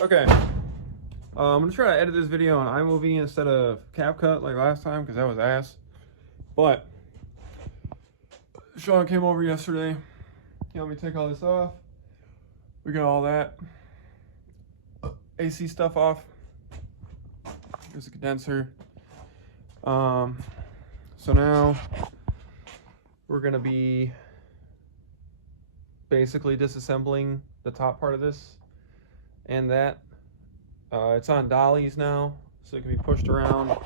Okay. I'm gonna try to edit this video on iMovie instead of CapCut like last time because that was ass. But Sean came over yesterday. He helped me take all this off. We got all that AC stuff off. There's a condenser. So now we're gonna be basically disassembling the top part of this and that. It's on dollies now, so it can be pushed around.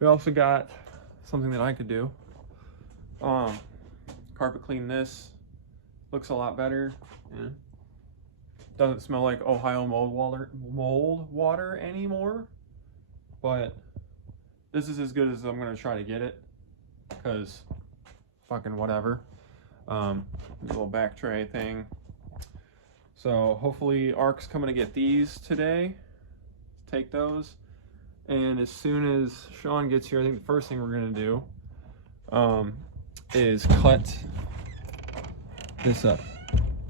We also got something that I could do. Carpet clean this. Looks a lot better. Yeah. Doesn't smell like Ohio mold water anymore. But this is as good as I'm gonna try to get it, because fucking whatever. Little back tray thing. So hopefully Ark's coming to get these today. Take those. And as soon as Sean gets here, I think the first thing we're gonna do is cut this up.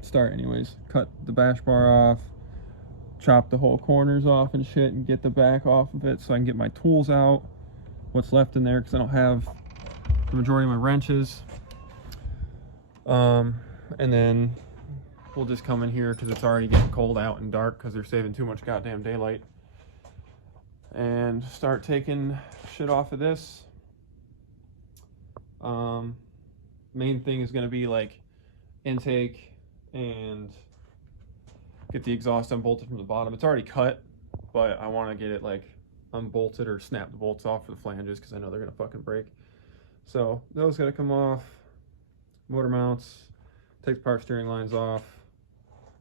Start anyways. Cut the bash bar off, chop the whole corners off and shit, and get the back off of it so I can get my tools out, what's left in there, because I don't have the majority of my wrenches. And then we'll just come in here because it's already getting cold out and dark because they're saving too much goddamn daylight, and start taking shit off of this. Main thing is going to be like intake and get the exhaust unbolted from the bottom. It's already cut, but I want to get it like unbolted or snap the bolts off for the flanges because I know they're going to fucking break. So those got to come off. Motor mounts, take the power steering lines off,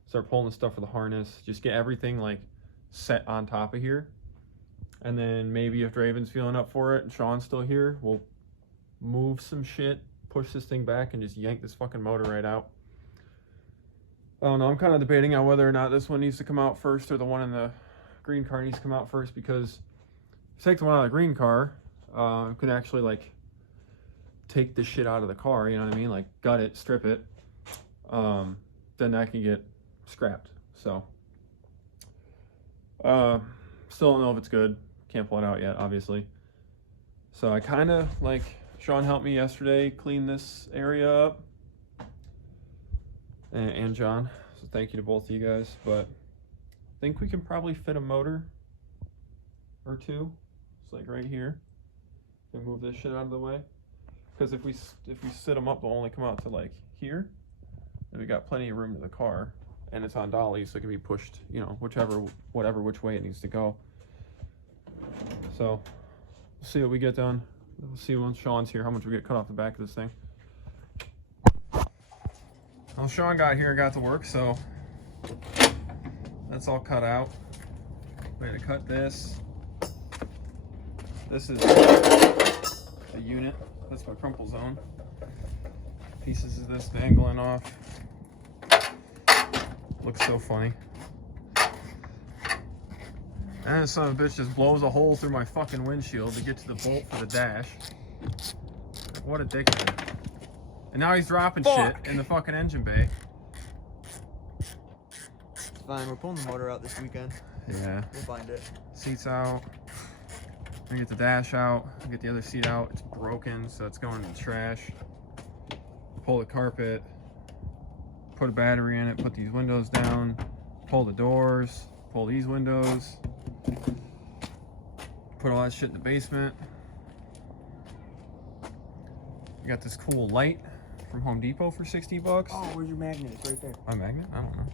start pulling the stuff for the harness, just get everything like set on top of here. And then maybe if Draven's feeling up for it and Sean's still here, we'll move some shit, push this thing back and just yank this fucking motor right out. I don't know, I'm kind of debating on whether or not this one needs to come out first or the one in the green car needs to come out first, because if you take the one out of the green car, you can actually like take the shit out of the car, you know what I mean? Like gut it, strip it. Then that can get scrapped. So still don't know if it's good. Can't pull it out yet, obviously. So I kind of like, Sean helped me yesterday clean this area up, and John, so thank you to both of you guys. But I think we can probably fit a motor or two. It's like right here. And move this shit out of the way. Because if we sit them up, they'll only come out to like here, and we got plenty of room to the car, and it's on dolly, so it can be pushed, you know, which way it needs to go. So we'll see what we get done. We'll see once Sean's here how much we get cut off the back of this thing. Well, Sean got here and got to work, so that's all cut out. We had to cut this. This is the unit. That's my crumple zone. Pieces of this dangling off. Looks so funny. And this son of a bitch just blows a hole through my fucking windshield to get to the bolt for the dash. What a dickhead. And now he's dropping shit in the fucking engine bay. It's fine, we're pulling the motor out this weekend. Yeah. We'll find it. Seats out. I get the dash out, I get the other seat out. It's broken, so it's going in the trash. Pull the carpet, put a battery in it, put these windows down, pull the doors, pull these windows, put all that shit in the basement. I got this cool light from Home Depot for 60 bucks. Oh, where's your magnet? It's right there. My magnet? I don't know.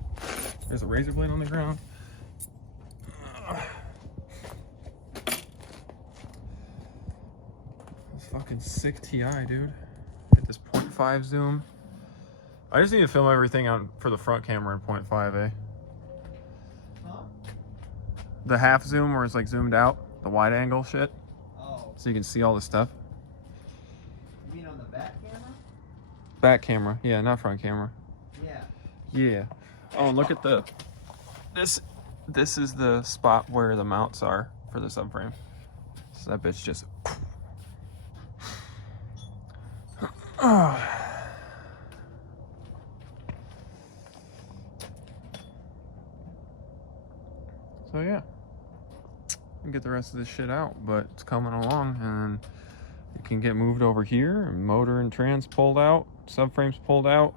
There's a razor blade on the ground. Fucking sick TI, dude. Get this 0.5 zoom. I just need to film everything on for the front camera in 0.5, eh? Huh? The half zoom where it's like zoomed out, the wide angle shit. Oh. So you can see all the stuff. You mean on the back camera? Back camera, yeah, not front camera. Yeah. Yeah. Oh, and look at the this is the spot where the mounts are for the subframe. So that bitch just So yeah, and get the rest of this shit out, but it's coming along, and it can get moved over here, and motor and trans pulled out, subframes pulled out,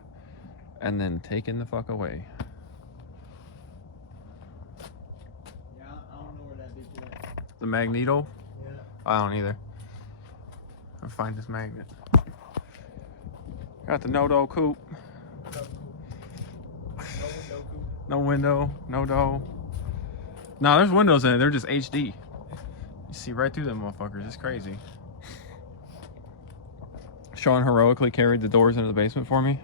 and then taken the fuck away. Yeah, I don't know where that bitch is at. The magneto? Yeah. I don't either. I'll find this magnet. Got the no-do coupe. No window, no door. No, there's windows in it. They're just HD. You see right through them motherfuckers. It's crazy. Sean heroically carried the doors into the basement for me.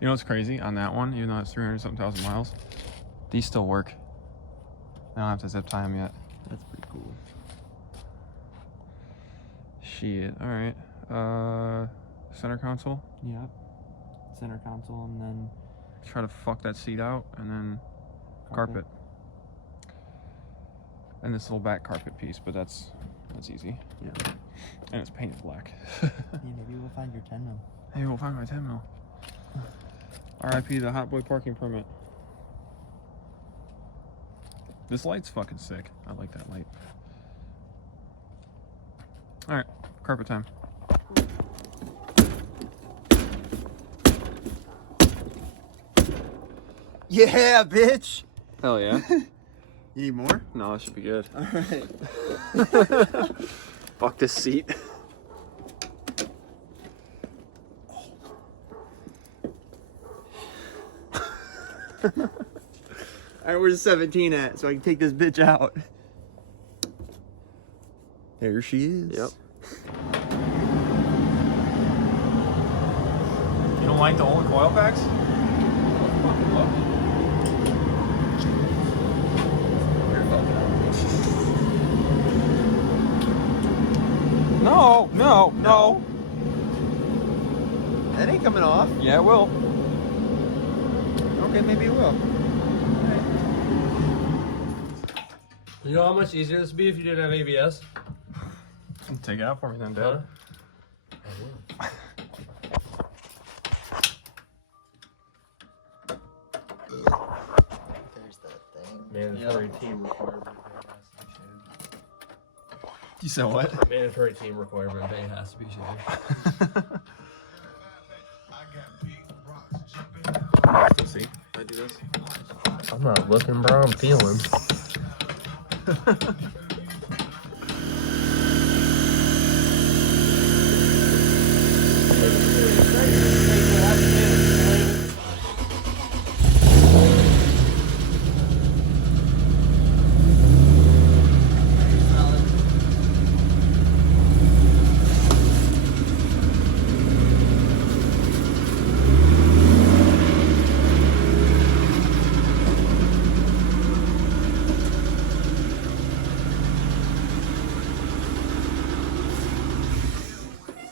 You know what's crazy on that one? Even though it's 300-something thousand miles, these still work. I don't have to zip tie them yet. That's pretty cool. Shit. All right. Center console. Yep. Center console and then Try to fuck that seat out, and then carpet. And this little back carpet piece, but that's easy. Yeah. And it's painted black. Yeah, maybe we'll find your 10 mil. Maybe we'll find my 10 mil. RIP the Hot Boy parking permit. This light's fucking sick. I like that light. Alright, carpet time. Yeah, bitch! Hell yeah. You need more? No, it should be good. Alright. Fuck this seat. Alright, where's the 17 at so I can take this bitch out? There she is. Yep. You don't like the old coil packs? No, no, no. That ain't coming off. Yeah, it will. Okay, maybe it will. You know how much easier this would be if you didn't have ABS? Take it out for me then, Dad. There's that thing. Mandatory team requirement. You said what? Mandatory team requirement. Bay has to be shaved. Let's see. I do this. I'm not looking, bro. I'm feeling.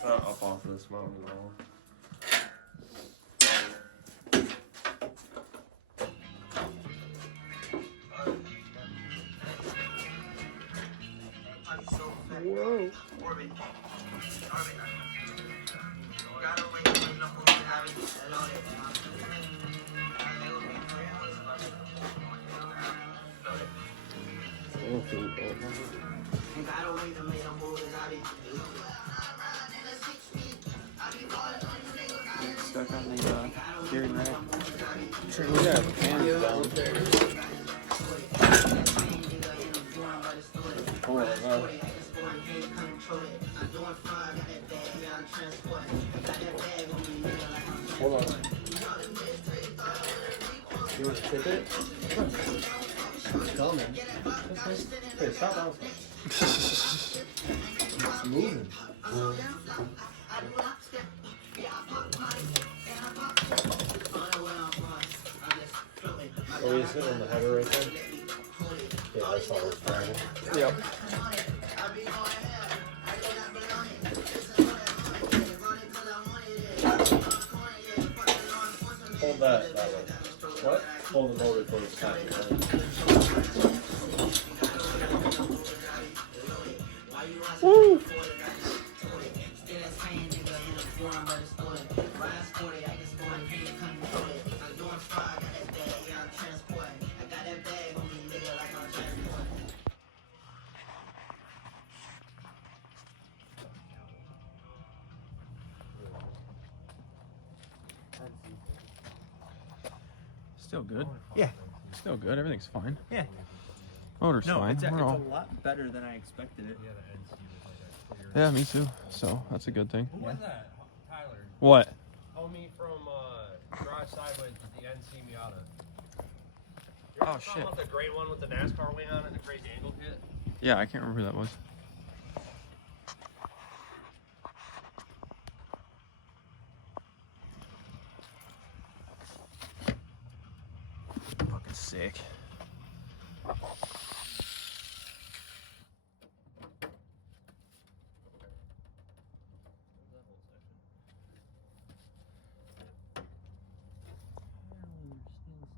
Up off of this mountain wall. Whoa. Stuck on the steering rack. Yeah, the pan's down. Hold on. You want to tip it? Tell me. Hey, stop bouncing. It's moving. Oh, you sitting on the header right there? Yeah, that's all it's driving. Yep. Hold that way. What? Hold the motor towards the side. Woo! Still good. Yeah. Still good. Everything's fine. Yeah. Motor's No, fine. it's a We're all... lot better than I expected it. Yeah, me too. So that's a good thing. Who was that? Tyler. What? Homie from Garage Sideways with the NC Miata. Oh, shit. About the gray one with the NASCAR wing on it and the crazy angle kit? Yeah, I can't remember who that was. Fucking sick.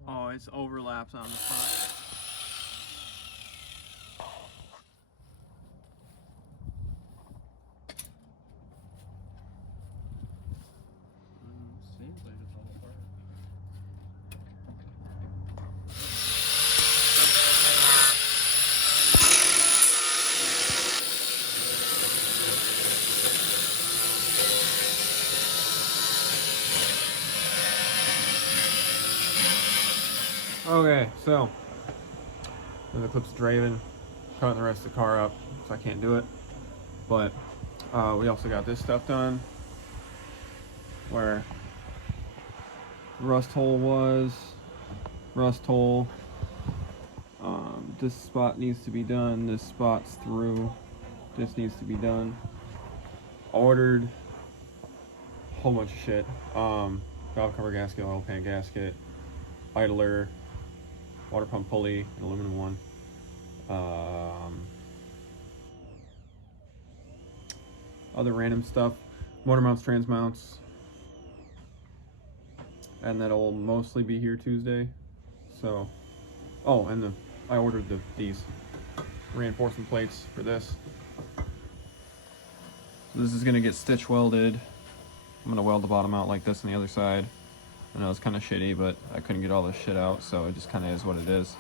Oh, it's overlaps on the front. Seems like it's all apart. Okay, so the clip's Draven, cutting the rest of the car up, so I can't do it. But we also got this stuff done, where rust hole was, rust hole. This spot needs to be done. This spot's through. This needs to be done. Ordered a whole bunch of shit. Valve cover gasket, oil pan gasket, idler, water pump pulley, an aluminum one. Other random stuff, motor mounts, trans mounts, and that'll mostly be here Tuesday. So, oh, and I ordered these reinforcement plates for this. This is gonna get stitch welded. I'm gonna weld the bottom out like this on the other side. I know it's kind of shitty, but I couldn't get all this shit out, so it just kind of is what it is.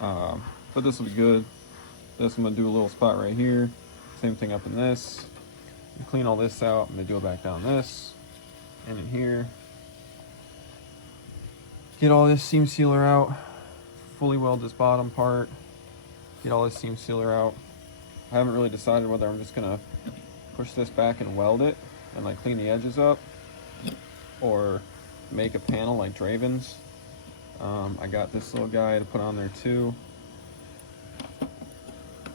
But this will be good. This I'm gonna do a little spot right here. Same thing up in this. Clean all this out. I'm gonna do it back down this and in here. Get all this seam sealer out. Fully weld this bottom part. Get all this seam sealer out. I haven't really decided whether I'm just gonna push this back and weld it and like clean the edges up, or make a panel like Draven's. I got this little guy to put on there too.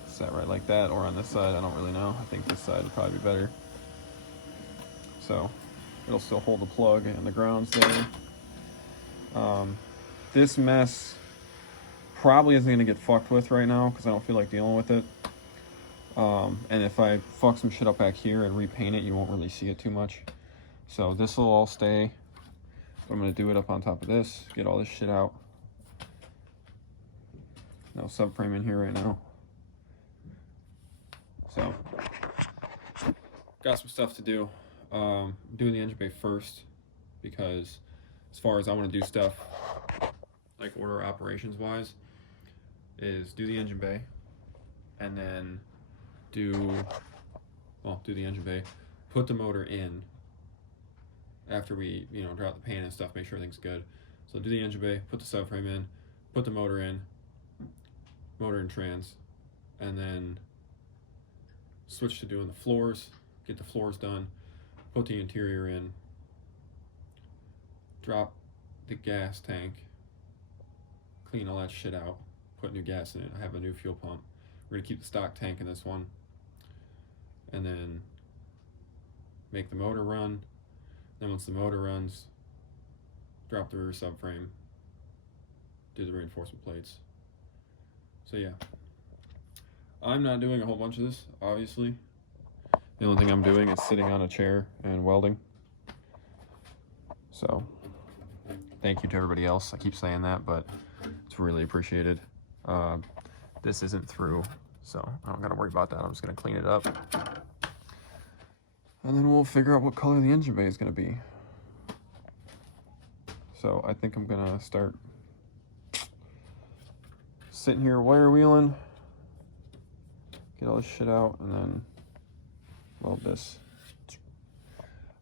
Set right like that, or on this side, I don't really know. I think this side would probably be better. So it'll still hold the plug and the grounds there. This mess probably isn't gonna get fucked with right now because I don't feel like dealing with it. And if I fuck some shit up back here and repaint it, you won't really see it too much. So this will all stay. I'm gonna do it up on top of this, get all this shit out. No subframe in here right now. So, got some stuff to do. Doing the engine bay first, because as far as I want to do stuff, like order operations wise, is do the engine bay, and then do the engine bay, put the motor in after we, drop the pan and stuff, make sure everything's good. So do the engine bay, put the subframe in, put the motor in, motor and trans, and then switch to doing the floors, get the floors done, put the interior in, drop the gas tank, clean all that shit out, put new gas in it. I have a new fuel pump. We're gonna keep the stock tank in this one, and then make the motor run. Then once the motor runs, drop the rear subframe, do the reinforcement plates. So yeah, I'm not doing a whole bunch of this, obviously. The only thing I'm doing is sitting on a chair and welding. So thank you to everybody else. I keep saying that, but it's really appreciated. This isn't through, so I don't gotta worry about that. I'm just gonna clean it up, and then we'll figure out what color the engine bay is gonna be. So I think I'm gonna start sitting here wire wheeling, get all this shit out, and then weld this.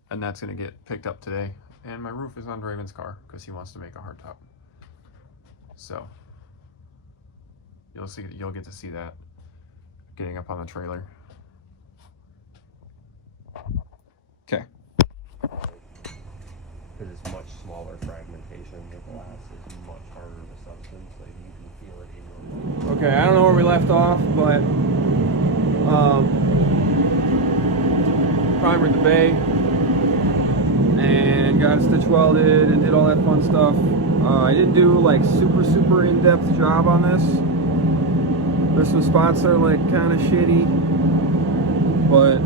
And that's gonna get picked up today. And my roof is on Draven's car because he wants to make a hardtop. So you'll get to see that getting up on the trailer. Okay. Because it's much smaller fragmentation. The glass is much harder of a substance. Like you can feel it in your. Okay, I don't know where we left off, but primered the bay and got it stitch welded and did all that fun stuff. I didn't do like super in-depth job on this. There's some spots that are like kind of shitty, but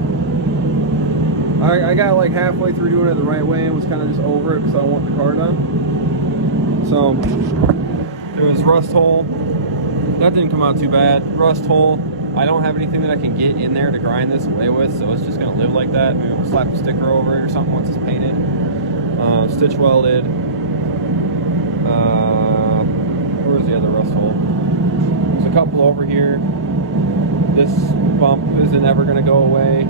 I got like halfway through doing it the right way and was kind of just over it because I want the car done. So it was rust hole. That didn't come out too bad. Rust hole. I don't have anything that I can get in there to grind this away with, so it's just gonna live like that. Maybe we'll slap a sticker over it or something once it's painted. Stitch welded. Where's the other rust hole? There's a couple over here. This bump isn't ever gonna go away.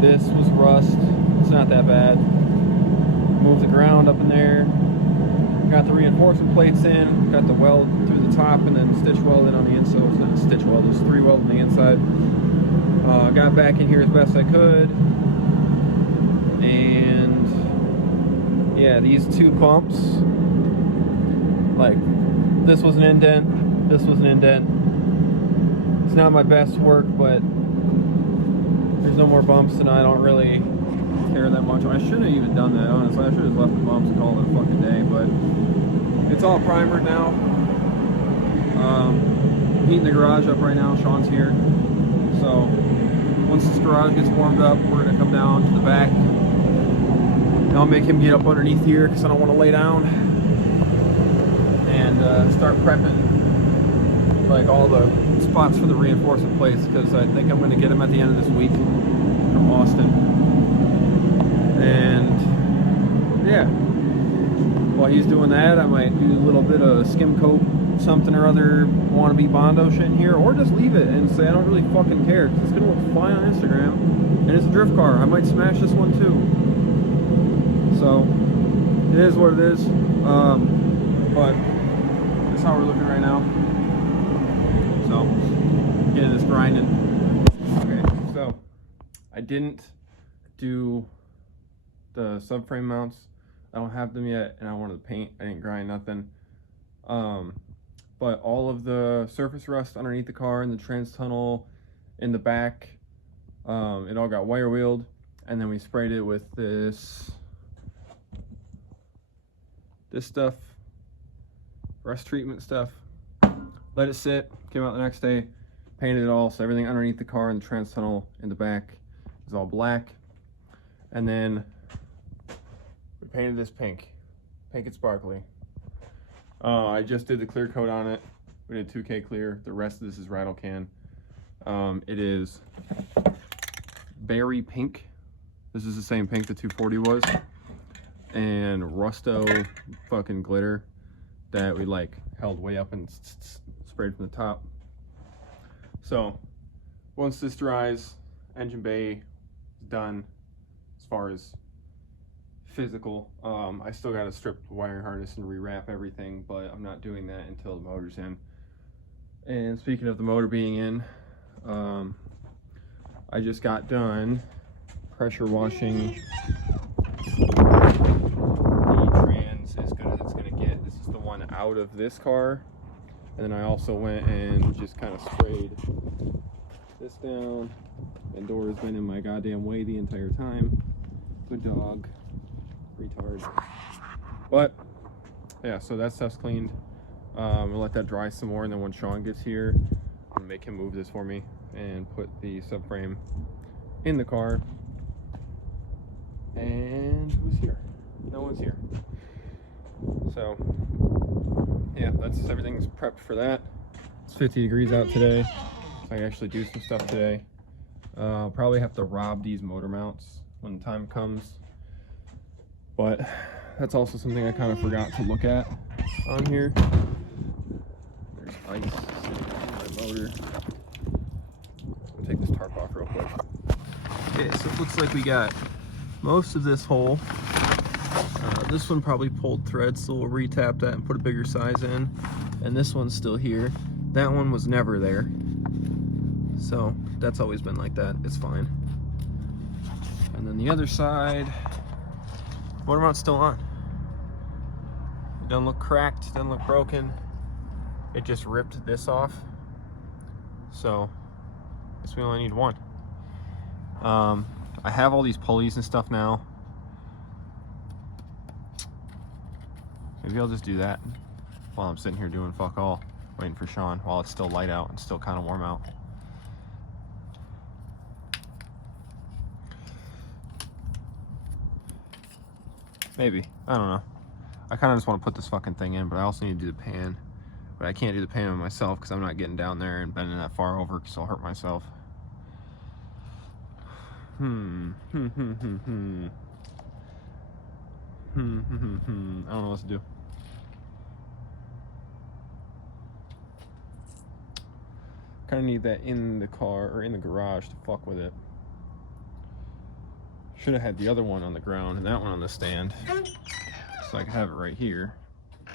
This was rust. It's not that bad. Moved the ground up in there. Got the reinforcement plates in. Got the weld through the top and then stitch welded on the inside. So it's not a stitch weld, there's 3 welds on the inside. Got back in here as best I could. And yeah, these 2 bumps, like this was an indent, this was an indent. It's not my best work, but there's no more bumps and I don't really care that much. I should have even done that, honestly. I should have left the bumps and called it a fucking day, but it's all primered now. Heating the garage up right now. Sean's here. So once this garage gets warmed up, we're gonna come down to the back. And I'll make him get up underneath here because I don't want to lay down. And start prepping like all the spots for the reinforcement plates because I think I'm gonna get them at the end of this week from Austin. And yeah, while he's doing that, I might do a little bit of skim coat, something or other, wannabe Bondo shit in here, or just leave it and say I don't really fucking care because it's gonna look fine on Instagram, and it's a drift car. I might smash this one too. So it is what it is. But that's how we're looking right now. So getting this grinding. Okay, so I didn't do the subframe mounts. I don't have them yet, and I wanted to paint. I didn't grind nothing. But all of the surface rust underneath the car and the trans tunnel in the back, it all got wire wheeled, and then we sprayed it with this stuff, rust treatment stuff. Let it sit. Came out the next day, painted it all, so everything underneath the car and the trans tunnel in the back is all black. And then we painted this pink and sparkly. I just did the clear coat on it. We did 2K clear. The rest of this is rattle can. It is berry pink. This is the same pink the 240 was. And Rusto fucking glitter that we like held way up and sprayed from the top. So once this dries, engine bay is done as far as physical. I still got to strip the wiring harness and rewrap everything, but I'm not doing that until the motor's in. And speaking of the motor being in, I just got done pressure washing the trans as good as it's gonna get. This is the one out of this car, and then I also went and just kind of sprayed this down. And Dora's been in my goddamn way the entire time. Good dog. Retard. But yeah, so that stuff's cleaned. We'll let that dry some more, and then when Sean gets here, I'm gonna make him move this for me and put the subframe in the car. And who's here? No one's here. So yeah, that's everything's prepped for that. It's 50 degrees out today, so I can actually do some stuff today. I'll probably have to rob these motor mounts when the time comes. But that's also something I kind of forgot to look at on here. There's ice sitting in my motor. I'll take this tarp off real quick. Okay, so it looks like we got most of this hole This one probably pulled threads, so we'll retap that and put a bigger size in. And this one's still here. That one was never there. So that's always been like that. It's fine. And then the other side, motor mount's still on. It doesn't look cracked, doesn't look broken. It just ripped this off. So I guess we only need one. I have all these pulleys and stuff now. Maybe I'll just do that while I'm sitting here doing fuck all, waiting for Sean while it's still light out and still kind of warm out. Maybe. I don't know. I kind of just want to put this fucking thing in, but I also need to do the pan. But I can't do the pan by myself because I'm not getting down there and bending that far over because I'll hurt myself. I don't know what to do. Kind of need that in the car or in the garage to fuck with it. Should have had the other one on the ground and that one on the stand, so I could have it right here. I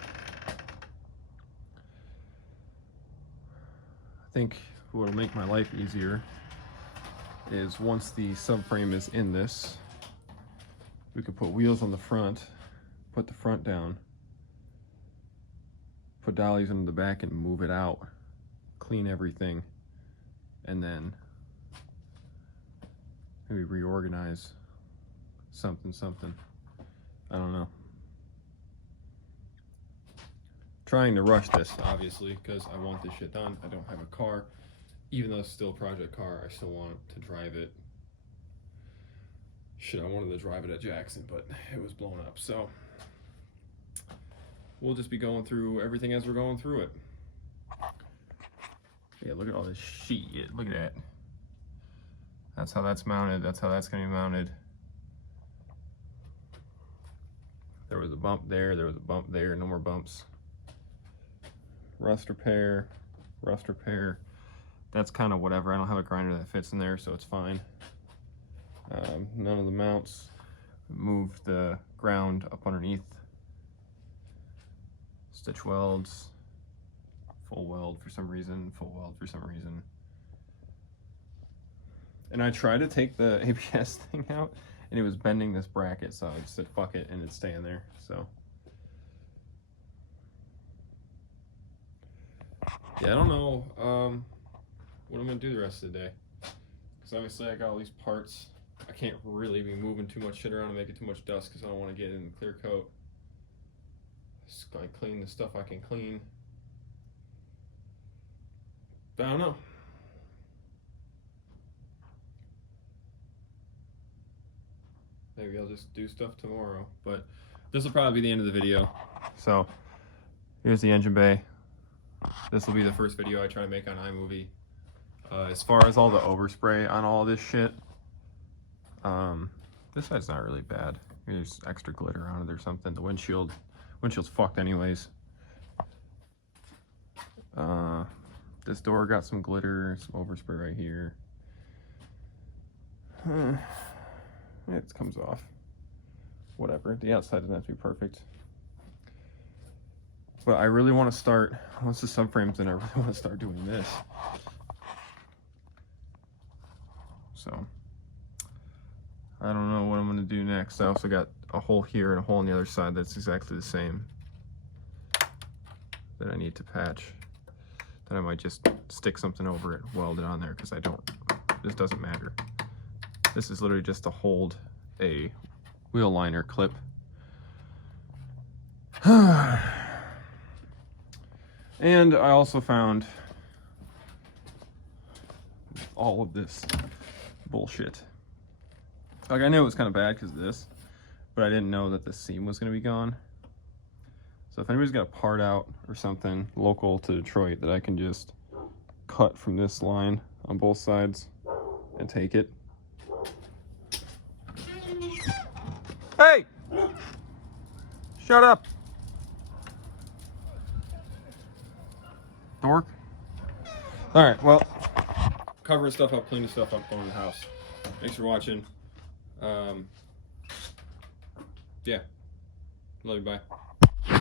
think what'll make my life easier is once the subframe is in this, we could put wheels on the front, put the front down, put dollies into the back and move it out, clean everything, and then maybe reorganize something. I don't know. Trying to rush this, obviously, because I want this shit done. I don't have a car. Even though it's still a project car, I still want to drive it. Shit, I wanted to drive it at Jackson, but it was blown up. So we'll just be going through everything as we're going through it. Yeah, look at all this shit. Look at that. That's how that's mounted. That's how that's going to be mounted. There was a bump there. There was a bump there. No more bumps. Rust repair. Rust repair. That's kind of whatever. I don't have a grinder that fits in there, so it's fine. None of the mounts. Move the ground up underneath. Stitch welds. Full weld for some reason. Full weld for some reason. And I tried to take the ABS thing out, and it was bending this bracket, so I just said fuck it, and it's staying there. So yeah, I don't know what I'm gonna do the rest of the day, because obviously I got all these parts. I can't really be moving too much shit around and making too much dust because I don't want to get in the clear coat. Just gotta clean the stuff I can clean. But I don't know. Maybe I'll just do stuff tomorrow, but this will probably be the end of the video. So here's the engine bay. This will be the first video I try to make on iMovie. As far as all the overspray on all this shit, this side's not really bad. There's extra glitter on it or something. The windshield's fucked anyways. This door got some glitter, some overspray right here. It comes off. Whatever. The outside doesn't have to be perfect. But I really want to start, once the subframe's in, I really want to start doing this. So I don't know what I'm going to do next. I also got a hole here and a hole on the other side that's exactly the same that I need to patch. Then I might just stick something over it, weld it on there, because this doesn't matter. This is literally just to hold a wheel liner clip. And I also found all of this bullshit. Like, I knew it was kind of bad because of this, but I didn't know that the seam was going to be gone. So if anybody's got a part out or something local to Detroit that I can just cut from this line on both sides and take it. Hey! Shut up! Dork. Alright, well, covering stuff up, cleaning stuff up, going to the house. Thanks for watching. Yeah. Love you. Bye.